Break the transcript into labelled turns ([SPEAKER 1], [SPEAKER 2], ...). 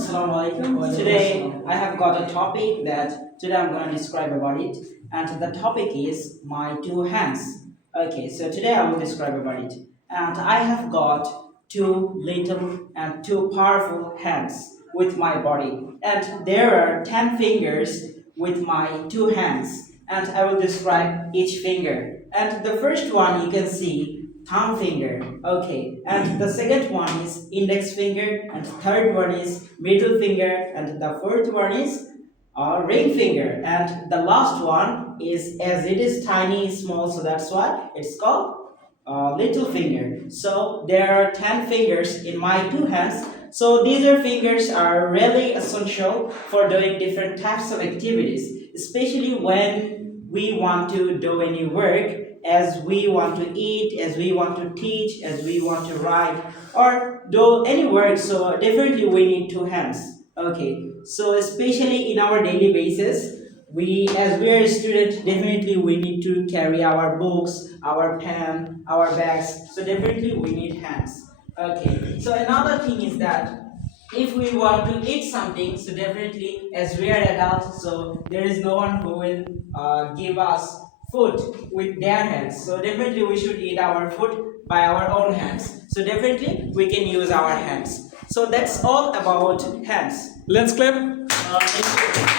[SPEAKER 1] Assalamu alaikum. Today I have got a topic that today I'm going to describe about it, and the topic is my two hands. Okay, so today I will describe about it, and I have got two little and two powerful hands with my body, and there are ten fingers with my two hands, and I will describe each finger. And the first one you can see thumb finger. Okay. And the second one is index finger and third one is middle finger and the fourth one is uh, ring finger. And the last one is as it is tiny small so that's why it's called uh, little finger. So there are 10 fingers in my two hands. So these are fingers are really essential for doing different types of activities especially when we want to do any work as we want to eat, as we want to teach, as we want to write, or do any work. So definitely we need two hands. Okay. So especially in our daily basis, we as we are a student, definitely we need to carry our books, our pen, our bags. So definitely we need hands. Okay. So another thing is that if we want to eat something, so definitely as we are adults, so there is no one who will uh, give us food with their hands. So definitely we should eat our food by our own hands. So definitely we can use our hands. So that's all about hands.
[SPEAKER 2] Let's clap.
[SPEAKER 1] Uh.